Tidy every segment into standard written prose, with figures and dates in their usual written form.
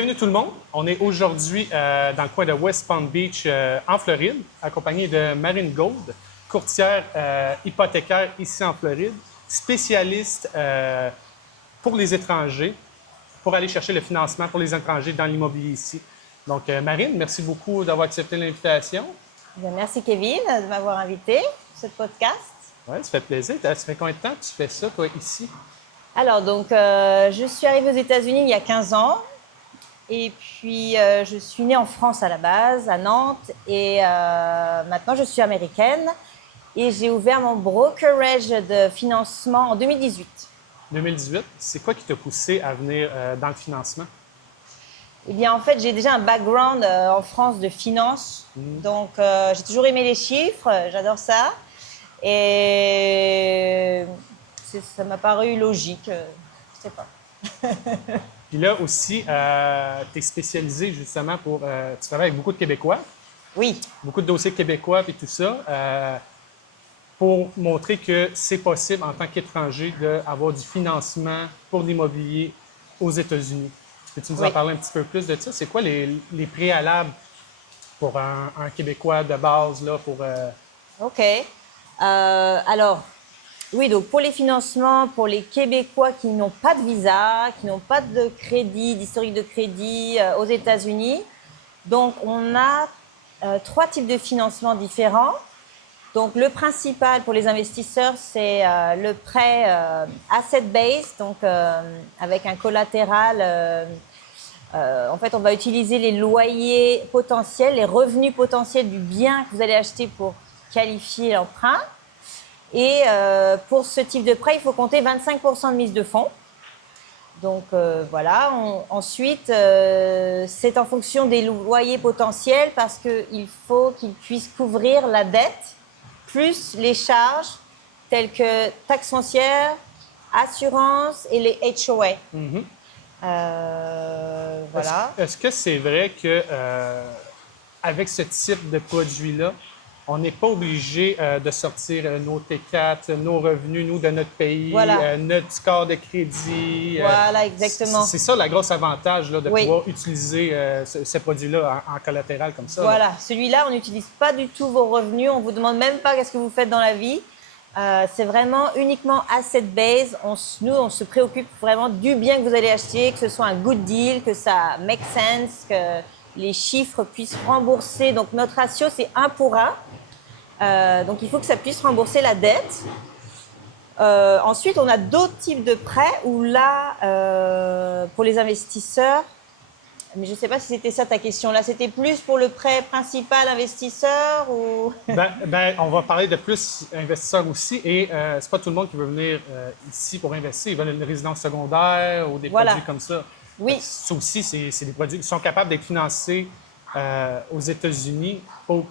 Bienvenue tout le monde. On est aujourd'hui dans le coin de West Palm Beach en Floride, accompagné de Marine Gold, courtière hypothécaire ici en Floride, spécialiste pour les étrangers, pour aller chercher le financement pour les étrangers dans l'immobilier ici. Donc, Marine, merci beaucoup d'avoir accepté l'invitation. Bien, merci Kevin de m'avoir invité sur ce podcast. Oui, ça fait plaisir. Ça fait combien de temps que tu fais ça, toi, ici? Alors, donc, je suis arrivée aux États-Unis il y a 15 ans. Et puis, je suis née en France à la base, à Nantes. Et maintenant, je suis américaine. Et j'ai ouvert mon brokerage de financement en 2018. 2018, c'est quoi qui t'a poussé à venir dans le financement? Eh bien, en fait, j'ai déjà un background en France de finance. Donc, j'ai toujours aimé les chiffres. J'adore ça. Et ça m'a paru logique. Je sais pas. Puis là aussi, tu es spécialisé justement pour... tu travailles avec beaucoup de Québécois. Oui. Beaucoup de dossiers québécois et tout ça, pour montrer que c'est possible en tant qu'étranger d'avoir du financement pour l'immobilier aux États-Unis. Peux-tu nous en parler un petit peu plus de ça? C'est quoi les préalables pour un Québécois de base là, pour... OK. Alors, oui, donc pour les financements, pour les Québécois qui n'ont pas de visa, qui n'ont pas de crédit, d'historique de crédit aux États-Unis, donc on a 3 types de financements différents. Donc le principal pour les investisseurs, c'est le prêt asset-based, donc avec un collatéral. En fait, on va utiliser les loyers potentiels, les revenus potentiels du bien que vous allez acheter pour qualifier l'emprunt. Et pour ce type de prêt, il faut compter 25% de mise de fonds. Donc voilà. Ensuite, c'est en fonction des loyers potentiels parce qu'il faut qu'ils puissent couvrir la dette plus les charges telles que taxes foncières, assurance et les HOA. Voilà. Est-ce que c'est vrai que avec ce type de produit-là, on n'est pas obligé de sortir nos T4, nos revenus, nous, de notre pays, Voilà. notre score de crédit. Voilà, exactement. C'est ça le gros avantage là, de Oui. pouvoir utiliser ce produit-là en collatéral comme ça. Voilà, celui-là, on n'utilise pas du tout vos revenus. On ne vous demande même pas qu'est-ce que vous faites dans la vie. C'est vraiment uniquement asset-based. Nous, on se préoccupe vraiment du bien que vous allez acheter, que ce soit un good deal, que ça make sense, que les chiffres puissent rembourser. Donc, notre ratio, c'est 1 pour 1. Donc, il faut que ça puisse rembourser la dette. Ensuite, on a d'autres types de prêts où là, pour les investisseurs, mais je ne sais pas si c'était ça ta question là, c'était plus pour le prêt principal investisseur ou... On va parler de plus investisseurs aussi et c'est pas tout le monde qui veut venir ici pour investir. Ils veulent une résidence secondaire ou des produits comme ça. Oui. Ça aussi, c'est des produits qui sont capables d'être financés aux États-Unis,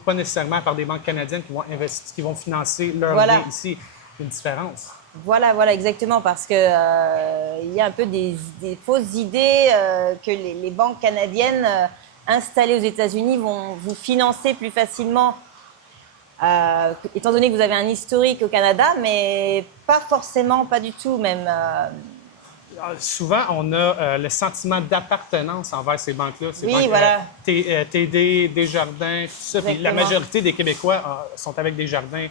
pas nécessairement par des banques canadiennes qui vont investir, qui vont financer leur bien ici. Il y a une différence. Voilà, exactement, parce que il y a un peu des fausses idées que les banques canadiennes installées aux États-Unis vont vous financer plus facilement, étant donné que vous avez un historique au Canada, mais pas forcément, pas du tout même. Souvent, on a le sentiment d'appartenance envers ces banques-là. Ces banques, voilà. TD, Desjardins, tout ça. Puis la majorité des Québécois sont avec Desjardins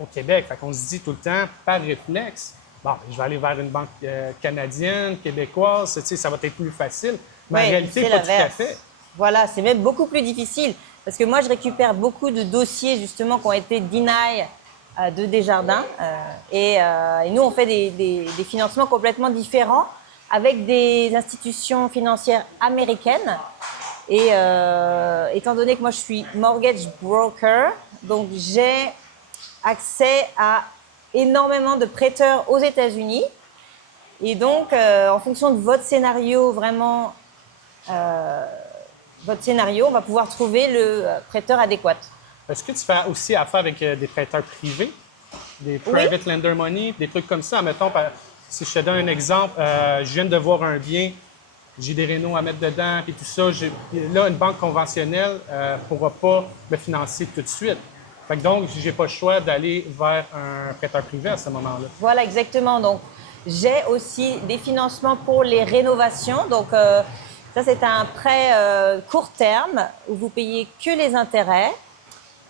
au Québec. Fait qu'on se dit tout le temps, par réflexe, bon, je vais aller vers une banque canadienne, québécoise, ça va être plus facile. Mais en réalité, pas tout à fait. Voilà, c'est même beaucoup plus difficile. Parce que moi, je récupère beaucoup de dossiers, justement, qui ont été deny de Desjardins. Et nous, on fait des financements complètement différents avec des institutions financières américaines. Et étant donné que moi, je suis mortgage broker, donc j'ai accès à énormément de prêteurs aux États-Unis. Et donc, en fonction de votre scénario, vraiment, on va pouvoir trouver le prêteur adéquat. Est-ce que tu fais aussi affaire avec des prêteurs privés, des private lender money, des trucs comme ça? Mettons, si je te donne un exemple, je viens de voir un bien, j'ai des rénaux à mettre dedans, puis tout ça. Là, une banque conventionnelle ne pourra pas me financer tout de suite. Fait que donc, je n'ai pas le choix d'aller vers un prêteur privé à ce moment-là. Voilà, exactement. Donc, j'ai aussi des financements pour les rénovations. Donc, Ça, c'est un prêt court terme où vous payez que les intérêts.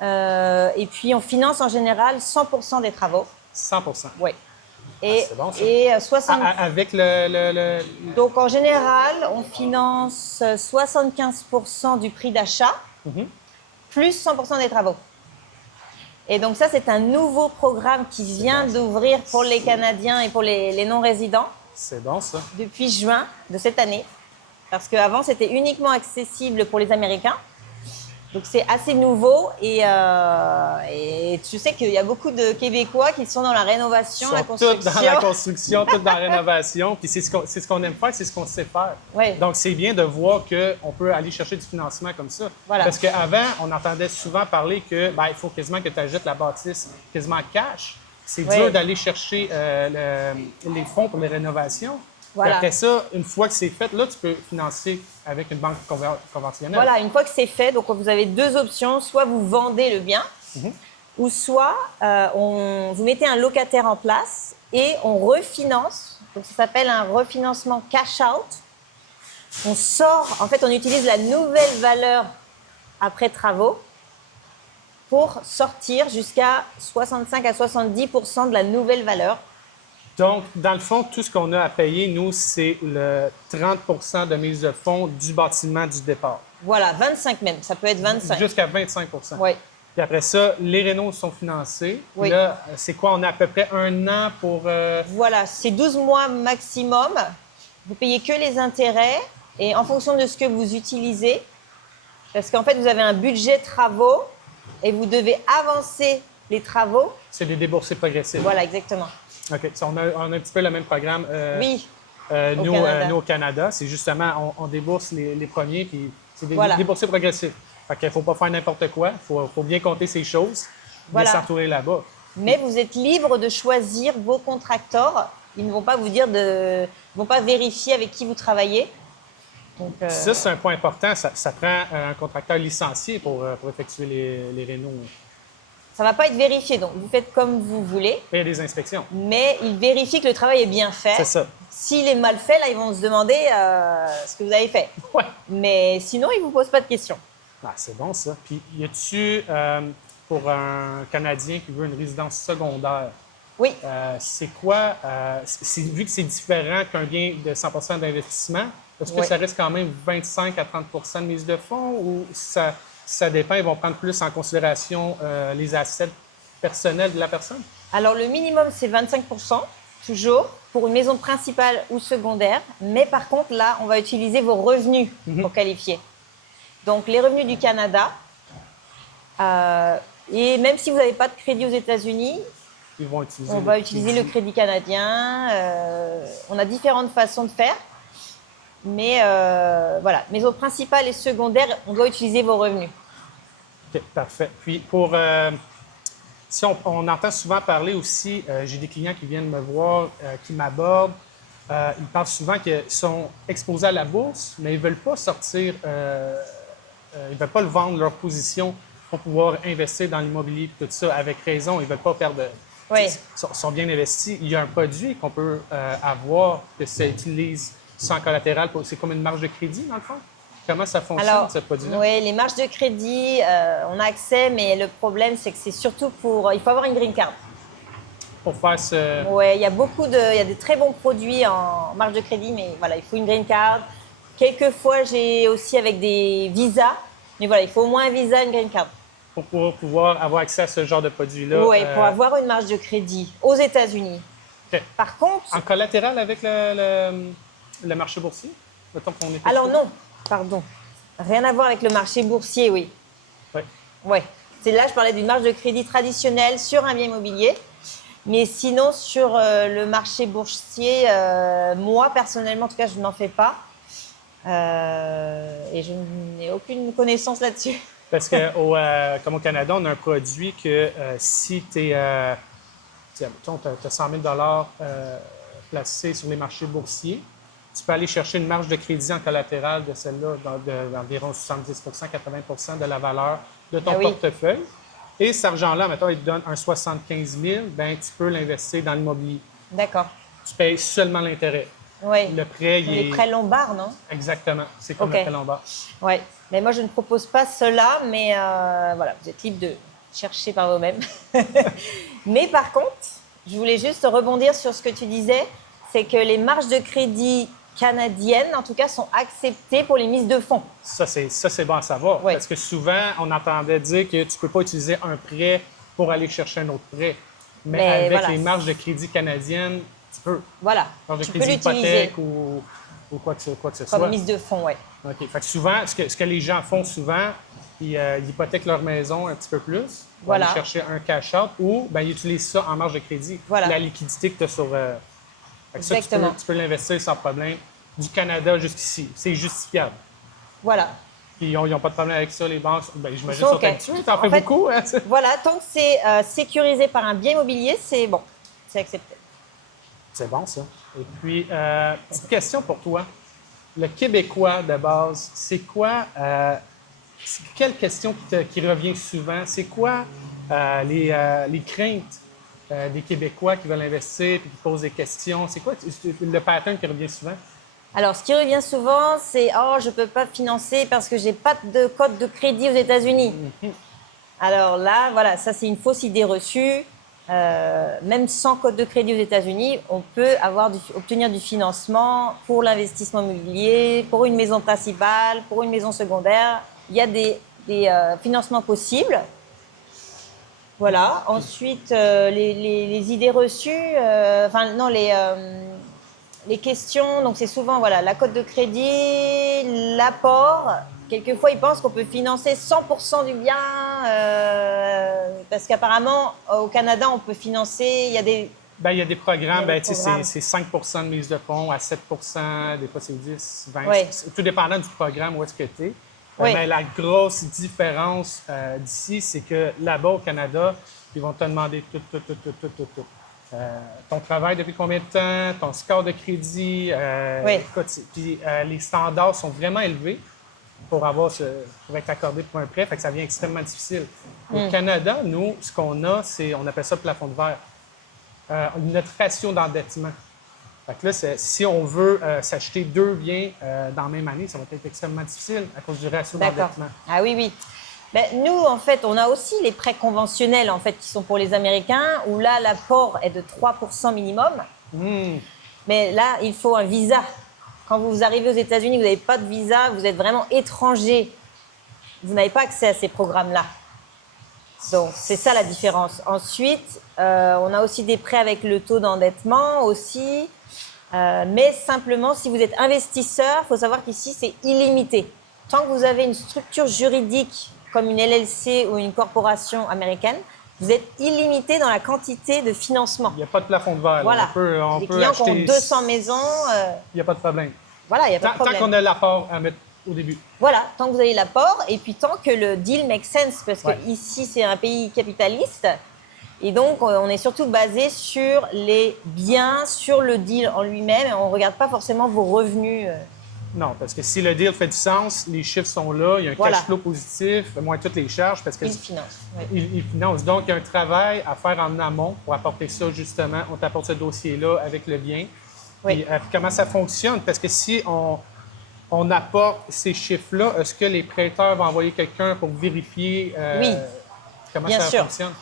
Et puis, on finance en général 100% des travaux. 100%. Oui. C'est bon, ça. Et 60... Avec Donc, en général, on finance 75% du prix d'achat, plus 100% des travaux. Et donc, ça, c'est un nouveau programme qui vient d'ouvrir pour les Canadiens et pour les non-résidents. C'est bon, ça. Depuis juin de cette année. Parce qu'avant, c'était uniquement accessible pour les Américains. Donc, c'est assez nouveau. Et tu sais qu'il y a beaucoup de Québécois qui sont dans la rénovation, la construction. Tous dans la construction, tous dans la rénovation. Puis c'est ce qu'on aime faire, c'est ce qu'on sait faire. Oui. Donc, c'est bien de voir qu'on peut aller chercher du financement comme ça. Voilà. Parce qu'avant, on entendait souvent parler que il faut quasiment que tu achètes la bâtisse quasiment cash. C'est dur d'aller chercher les fonds pour les rénovations. Voilà. Après ça, une fois que c'est fait, là, tu peux financer avec une banque conventionnelle. Voilà, une fois que c'est fait, donc vous avez deux options. Soit vous vendez le bien, ou soit vous mettez un locataire en place et on refinance. Donc ça s'appelle un refinancement cash out. On sort, en fait, on utilise la nouvelle valeur après travaux pour sortir jusqu'à 65 à 70% de la nouvelle valeur. Donc, dans le fond, tout ce qu'on a à payer, nous, c'est le 30 de mise de fonds du bâtiment du départ. Voilà, 25 même, ça peut être 25. Jusqu'à 25 Oui. Puis après ça, les rénaux sont financés. Oui. Là, c'est quoi? On a à peu près un an pour... Voilà, c'est 12 mois maximum. Vous payez que les intérêts et en fonction de ce que vous utilisez, parce qu'en fait, vous avez un budget travaux et vous devez avancer les travaux. C'est des déboursés progressifs. Voilà, exactement. OK. So, on a un petit peu le même programme. Oui. Nous, au Canada, c'est justement, on débourse les premiers, puis c'est des déboursés progressifs. Fait qu'il ne faut pas faire n'importe quoi. Il faut bien compter ces choses, bien s'entourer là-bas. Mais vous êtes libre de choisir vos contracteurs. Ils ne vont pas vous dire ils vont pas vérifier avec qui vous travaillez. Donc, ça, c'est un point important. Ça prend un contracteur licencié pour effectuer les rénaux. Ça ne va pas être vérifié, donc vous faites comme vous voulez. Il y a des inspections. Mais ils vérifient que le travail est bien fait. C'est ça. S'il est mal fait, là, ils vont se demander ce que vous avez fait. Ouais. Mais sinon, ils ne vous posent pas de questions. Ah, c'est bon, ça. Puis, y a-tu, pour un Canadien qui veut une résidence secondaire, oui. C'est quoi, vu que c'est différent qu'un bien de 100 d'investissement, est-ce que ça reste quand même 25 à 30 de mise de fonds ou ça dépend, ils vont prendre plus en considération les assets personnels de la personne? Alors, le minimum, c'est 25 toujours, pour une maison principale ou secondaire. Mais par contre, là, on va utiliser vos revenus pour qualifier. Donc, les revenus du Canada. Et même si vous n'avez pas de crédit aux États-Unis, on va utiliser le crédit canadien. On a différentes façons de faire. Mais voilà, maison principale et secondaire, on doit utiliser vos revenus. OK, parfait. Puis, si on entend souvent parler aussi, j'ai des clients qui viennent me voir, qui m'abordent. Ils parlent souvent qu'ils sont exposés à la bourse, mais ils ne veulent pas sortir, ils ne veulent pas le vendre leur position pour pouvoir investir dans l'immobilier et tout ça. Avec raison, ils ne veulent pas perdre. Oui. Ils sont bien investis. Il y a un produit qu'on peut avoir que ça utilise sans collatéral. C'est comme une marge de crédit, dans le fond? Comment ça fonctionne, ce produit-là? Oui, les marges de crédit, on a accès, mais le problème, c'est que c'est surtout il faut avoir une green card. Pour faire ce... Oui, il y a des très bons produits en marge de crédit, mais voilà, il faut une green card. Quelquefois, j'ai aussi avec des visas, mais voilà, il faut au moins un visa et une green card. Pour pouvoir avoir accès à ce genre de produit-là? Oui, pour avoir une marge de crédit aux États-Unis. Okay. Par contre... En collatéral avec le marché boursier? Alors non, pardon. Rien à voir avec le marché boursier, oui. Oui. Oui. Là, je parlais d'une marge de crédit traditionnelle sur un bien immobilier. Mais sinon, sur le marché boursier, moi, personnellement, en tout cas, je n'en fais pas. Et je n'ai aucune connaissance là-dessus. Parce que, comme au Canada, on a un produit que si tu as 100 000 placés sur les marchés boursiers, tu peux aller chercher une marge de crédit en collatéral de celle-là d'environ 70 80 de la valeur de ton portefeuille. Et cet argent-là, mettons, il te donne un 75 000, ben, tu peux l'investir dans l'immobilier. D'accord. Tu payes seulement l'intérêt. Oui. Le prêt, il Les est... prêts lombards, non? Exactement. C'est comme OK. le prêt lombard. Oui. Mais moi, je ne propose pas cela, mais voilà, vous êtes libre de chercher par vous-même. Mais par contre, je voulais juste rebondir sur ce que tu disais, c'est que les marges de crédit canadiennes, en tout cas, sont acceptées pour les mises de fonds. Ça, c'est bon à savoir. Oui. Parce que souvent, on entendait dire que tu ne peux pas utiliser un prêt pour aller chercher un autre prêt. Mais avec voilà. les marges de crédit canadiennes, tu peux. Voilà, Marge de tu peux crédit l'utiliser hypothèque ou quoi que ce soit. comme mise de fonds, oui. OK. Fait que souvent, ce que les gens font souvent, ils hypothèquent leur maison un petit peu plus pour Voilà. aller chercher un cash-out ou ben, ils utilisent ça en marge de crédit. Voilà. La liquidité que tu as sur... Fait que ça, Exactement. tu peux l'investir sans problème du Canada jusqu'ici. C'est justifiable. Voilà. Puis ils n'ont pas de problème avec ça, les banques. Ben, j'imagine Ils sont que OK. tu en fais fait, beaucoup. Hein? Voilà, tant que c'est sécurisé par un bien immobilier, c'est bon, c'est accepté. C'est bon, ça. Et puis, petite question pour toi. Le Québécois, de base, c'est quoi... quelle question qui revient souvent? C'est quoi les craintes des Québécois qui veulent investir et qui posent des questions? C'est quoi le pattern qui revient souvent? Alors, ce qui revient souvent, c'est « Oh, je ne peux pas financer parce que je n'ai pas de code de crédit aux États-Unis. Alors là, voilà, ça c'est une fausse idée reçue. Même sans code de crédit aux États-Unis, on peut obtenir du financement pour l'investissement immobilier, pour une maison principale, pour une maison secondaire. Il y a des financements possibles. Voilà. Ensuite, les idées reçues, les questions, donc c'est souvent voilà, la cote de crédit, l'apport. Quelquefois, ils pensent qu'on peut financer 100% du bien parce qu'apparemment, au Canada, on peut financer, il y a des... Ben, il y a des programmes, programmes. c'est 5 de mise de fonds à 7 des fois c'est 10, 20. Oui. Tout dépendant du programme où est-ce que tu es. Oui. Mais la grosse différence d'ici, c'est que là-bas, au Canada, ils vont te demander tout. Ton travail depuis combien de temps, ton score de crédit. Oui. Écoute, puis les standards sont vraiment élevés pour être accordé pour un prêt, fait que ça devient extrêmement difficile. Au Canada, nous, ce qu'on a, on appelle ça le plafond de verre. Notre ratio d'endettement. Fait que là, si on veut s'acheter 2 biens dans la même année, ça va être extrêmement difficile à cause du ratio d'endettement. Ah oui, oui. Ben, nous, en fait, on a aussi les prêts conventionnels en fait, qui sont pour les Américains, où là, l'apport est de 3% minimum. Mais là, il faut un visa. Quand vous arrivez aux États-Unis, vous n'avez pas de visa, vous êtes vraiment étranger. Vous n'avez pas accès à ces programmes-là. Donc, c'est ça la différence. Ensuite, on a aussi des prêts avec le taux d'endettement aussi. Mais simplement, si vous êtes investisseur, il faut savoir qu'ici, c'est illimité. Tant que vous avez une structure juridique comme une LLC ou une corporation américaine, vous êtes illimité dans la quantité de financement. Il n'y a pas de plafond de verre. Voilà. Les clients qui ont 200 maisons... Il n'y a pas de problème. Voilà, il n'y a pas de problème. Tant qu'on a l'apport à mettre au début. Voilà, tant que vous avez l'apport et puis tant que le deal make sense, parce que ici, c'est un pays capitaliste. Et donc, on est surtout basé sur les biens, sur le deal en lui-même. Et on ne regarde pas forcément vos revenus. Non, parce que si le deal fait du sens, les chiffres sont là, il y a un cash flow positif, moins toutes les charges. Parce que il finance. Oui. Il finance. Donc, il y a un travail à faire en amont pour apporter ça, justement. On t'apporte ce dossier-là avec le bien. Oui. Puis, comment ça fonctionne? Parce que si on apporte ces chiffres-là, est-ce que les prêteurs vont envoyer quelqu'un pour vérifier comment bien ça sûr. fonctionne?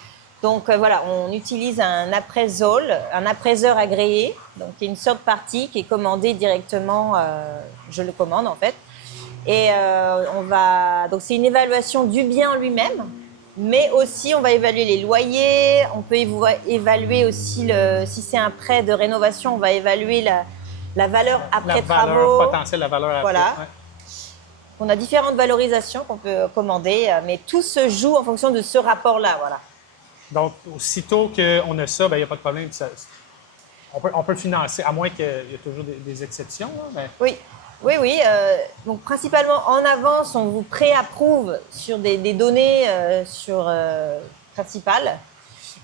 Donc, voilà, on utilise un appraisal, un appraiseur agréé, donc qui est une sorte partie qui est commandée directement, je le commande en fait. Et donc c'est une évaluation du bien en lui-même, mais aussi on va évaluer les loyers, on peut évaluer aussi, si c'est un prêt de rénovation, on va évaluer la valeur après travaux. La valeur potentielle, la valeur après. Voilà. Ouais. On a différentes valorisations qu'on peut commander, mais tout se joue en fonction de ce rapport-là, voilà. Donc, aussitôt qu'on a ça, il n'y a pas de problème. On peut le financer, à moins qu'il y ait toujours des exceptions. Là, mais... Oui. Donc, principalement, en avance, on vous pré-approuve sur des données principales.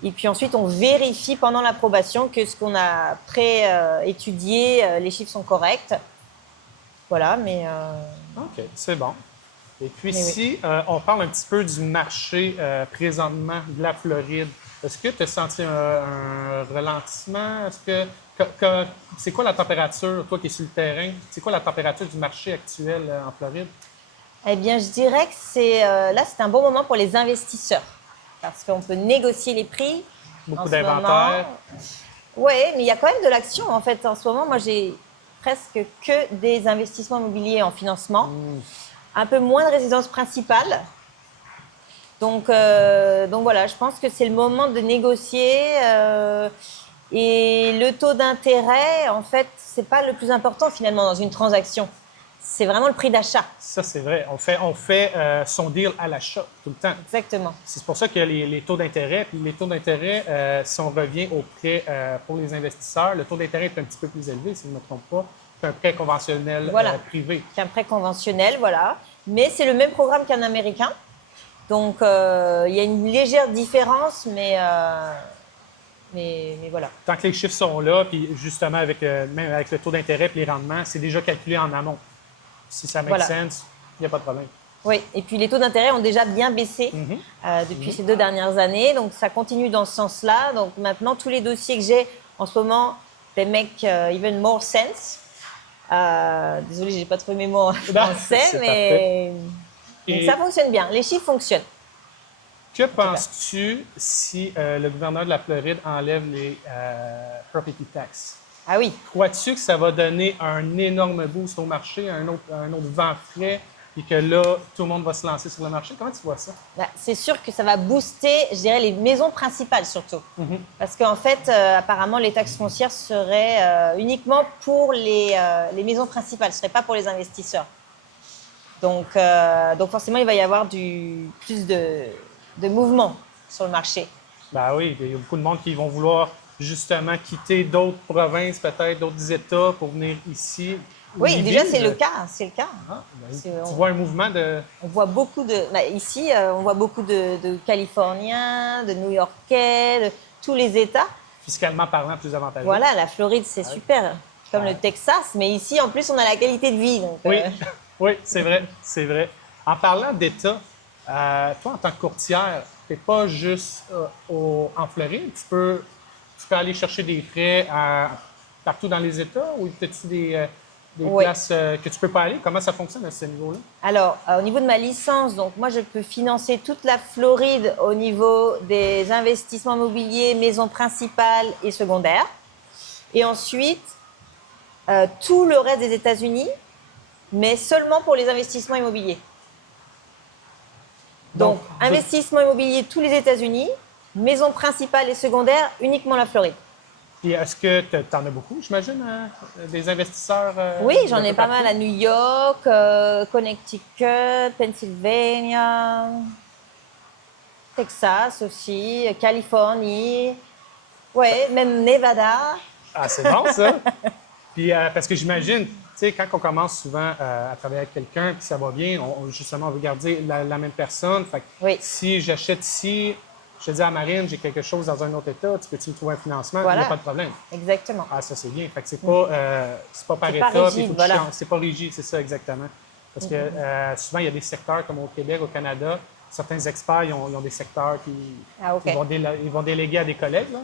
Et puis ensuite, on vérifie pendant l'approbation que ce qu'on a pré-étudié, les chiffres sont corrects. Voilà, mais... OK, c'est bon. Et puis, on parle un petit peu du marché présentement de la Floride, Est-ce que tu as senti un ralentissement? C'est quoi la température, toi qui es sur le terrain, c'est quoi la température du marché actuel en Floride? Eh bien, je dirais que là, c'est un bon moment pour les investisseurs parce qu'on peut négocier les prix en Beaucoup ce moment. d'inventaire. Oui, mais il y a quand même de l'action en fait en ce moment. Moi, j'ai presque que des investissements immobiliers en financement, un peu moins de résidences principales. Donc voilà, je pense que c'est le moment de négocier. Et le taux d'intérêt, en fait, c'est pas le plus important finalement dans une transaction. C'est vraiment le prix d'achat. Ça, c'est vrai. On fait son deal à l'achat tout le temps. Exactement. C'est pour ça qu'il y a les taux d'intérêt. Puis les taux d'intérêt, si on revient au prêt pour les investisseurs, le taux d'intérêt est un petit peu plus élevé, si je ne me trompe pas, qu'un prêt conventionnel Voilà. privé. Qu'un prêt conventionnel, voilà. Mais c'est le même programme qu'un américain. Donc il y a une légère différence, mais voilà. Tant que les chiffres sont là, puis justement même avec le taux d'intérêt et les rendements, c'est déjà calculé en amont. Si ça make Voilà. sense, il n'y a pas de problème. Oui, et puis les taux d'intérêt ont déjà bien baissé depuis ces 2 dernières années, donc ça continue dans ce sens-là. Donc maintenant, tous les dossiers que j'ai en ce moment, they make even more sense. Désolée, j'ai pas trouvé mes mots en français, c'est mais Et ça fonctionne bien. Les chiffres fonctionnent. que penses-tu si le gouverneur de la Floride enlève les property tax? Ah oui. Crois-tu que ça va donner un énorme boost au marché, un autre vent frais, et que là, tout le monde va se lancer sur le marché? Comment tu vois ça? C'est sûr que ça va booster, je dirais, les maisons principales surtout. Parce qu'en fait, apparemment, les taxes foncières seraient uniquement pour les maisons principales, ce ne serait pas pour les investisseurs. Donc forcément, il va y avoir plus de mouvement sur le marché. Ben oui, il y a beaucoup de monde qui vont vouloir justement quitter d'autres provinces, peut-être d'autres États pour venir ici. Oui, déjà, c'est le cas. C'est le cas. Ah, ben, tu vois un mouvement de... On voit beaucoup ici, on voit beaucoup de Californiens, de New-Yorkais, de tous les États. Fiscalement parlant, plus avantageux. Voilà, la Floride, c'est super, comme le Texas. Mais ici, en plus, on a la qualité de vie. Donc, oui, oui, c'est vrai, c'est vrai. En parlant d'État, toi, en tant que courtière, tu n'es pas juste en Floride. Tu peux aller chercher des prêts partout dans les États ou as-tu des places que tu ne peux pas aller? Comment ça fonctionne à ce niveau-là? Alors, au niveau de ma licence, donc moi, je peux financer toute la Floride au niveau des investissements immobiliers, maisons principales et secondaires. Et ensuite, tout le reste des États-Unis, mais seulement pour les investissements immobiliers. Donc investissement immobilier, tous les États-Unis, maison principale et secondaire, uniquement la Floride. Et est-ce que tu en as beaucoup, j'imagine, des investisseurs? Oui, j'en ai pas mal à New York, Connecticut, Pennsylvania, Texas aussi, Californie, ouais, même Nevada. Ah, c'est bon, ça! Puis, parce que j'imagine, tu sais, quand on commence souvent à travailler avec quelqu'un, puis ça va bien, justement, on veut garder la même personne. Fait que si j'achète ici, je te dis à Marine, j'ai quelque chose dans un autre État, tu peux-tu me trouver un financement? Il n'y a pas de problème. Exactement. Ah, ça, c'est bien. Fait que c'est pas par État, rigide, voilà. C'est pas rigide, c'est ça, exactement. Parce que souvent, il y a des secteurs comme au Québec, au Canada, certains experts, ils ont des secteurs qui ils vont déléguer à des collègues, là.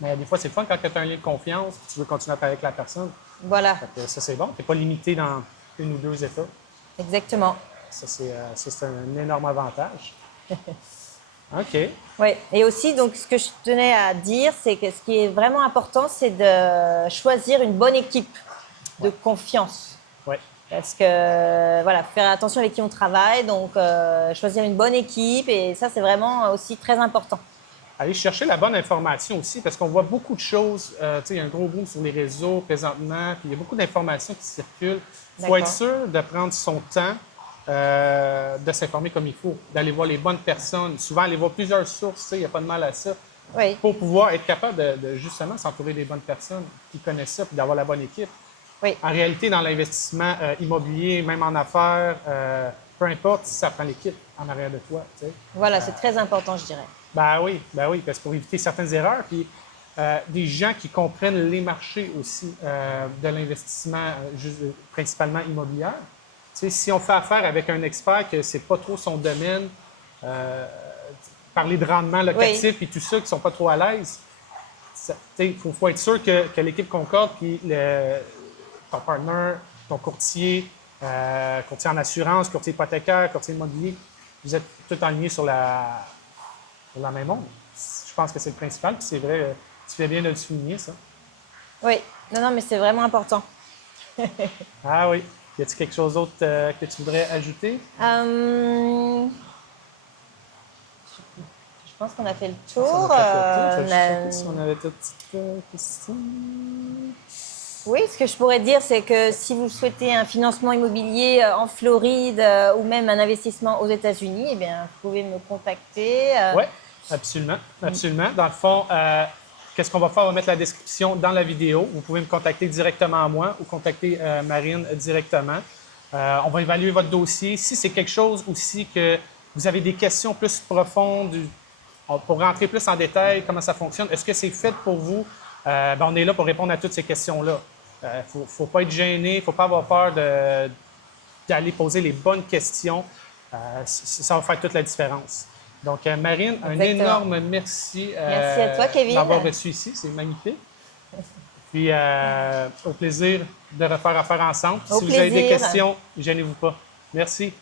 Mais des fois, c'est le fun quand tu as un lien de confiance et tu veux continuer à travailler avec la personne. Voilà. Ça, c'est bon. Tu n'es pas limité dans une ou deux États. Exactement. Ça, c'est un énorme avantage. OK. Oui. Et aussi, donc, ce que je tenais à dire, c'est que ce qui est vraiment important, c'est de choisir une bonne équipe de confiance. Oui. Parce que, voilà, faut faire attention avec qui on travaille. Donc, choisir une bonne équipe. Et ça, c'est vraiment aussi très important. Aller chercher la bonne information aussi, parce qu'on voit beaucoup de choses. Tu sais, il y a un gros boom sur les réseaux présentement, puis il y a beaucoup d'informations qui circulent. Il faut être sûr de prendre son temps, de s'informer comme il faut, d'aller voir les bonnes personnes. Souvent, aller voir plusieurs sources, tu sais, il n'y a pas de mal à ça. Oui. Pour pouvoir être capable de justement s'entourer des bonnes personnes qui connaissent ça, puis d'avoir la bonne équipe. Oui. En réalité, dans l'investissement immobilier, même en affaires, peu importe si ça prend l'équipe en arrière de toi. Tu sais. Voilà, c'est très important, je dirais. Ben oui, parce que pour éviter certaines erreurs, puis des gens qui comprennent les marchés aussi de l'investissement, principalement immobilier. Tu sais, si on fait affaire avec un expert que c'est pas trop son domaine, parler de rendement locatif et tout ça, qui ne sont pas trop à l'aise. Il faut être sûr que l'équipe Concorde, puis ton partner, ton courtier, courtier en assurance, courtier hypothécaire, courtier immobilier, vous êtes tous alignés sur la même onde. Je pense que c'est le principal, puis c'est vrai, tu fais bien de le souligner, ça. Oui, non, mais c'est vraiment important. Ah oui. Y a-t-il quelque chose d'autre que tu voudrais ajouter? Je pense qu'on a fait le On tour. a fait le tour. Je vais juste checker si on avait d'autres petites questions. Oui, ce que je pourrais dire, c'est que si vous souhaitez un financement immobilier en Floride ou même un investissement aux États-Unis, eh bien, vous pouvez me contacter. Oui, absolument. Absolument. Dans le fond, qu'est-ce qu'on va faire? On va mettre la description dans la vidéo. Vous pouvez me contacter directement à moi ou contacter Marine directement. On va évaluer votre dossier. Si c'est quelque chose aussi que vous avez des questions plus profondes, pour rentrer plus en détail, comment ça fonctionne, est-ce que c'est fait pour vous? On est là pour répondre à toutes ces questions-là. Il ne faut pas être gêné, il ne faut pas avoir peur d'aller poser les bonnes questions. Ça va faire toute la différence. Donc, Marine, Exactement. Un énorme merci, Merci à toi, Kevin. d'avoir reçu ici. C'est magnifique. Puis, au plaisir de refaire affaire ensemble. Au Si vous avez des plaisir. questions, gênez-vous pas. Merci.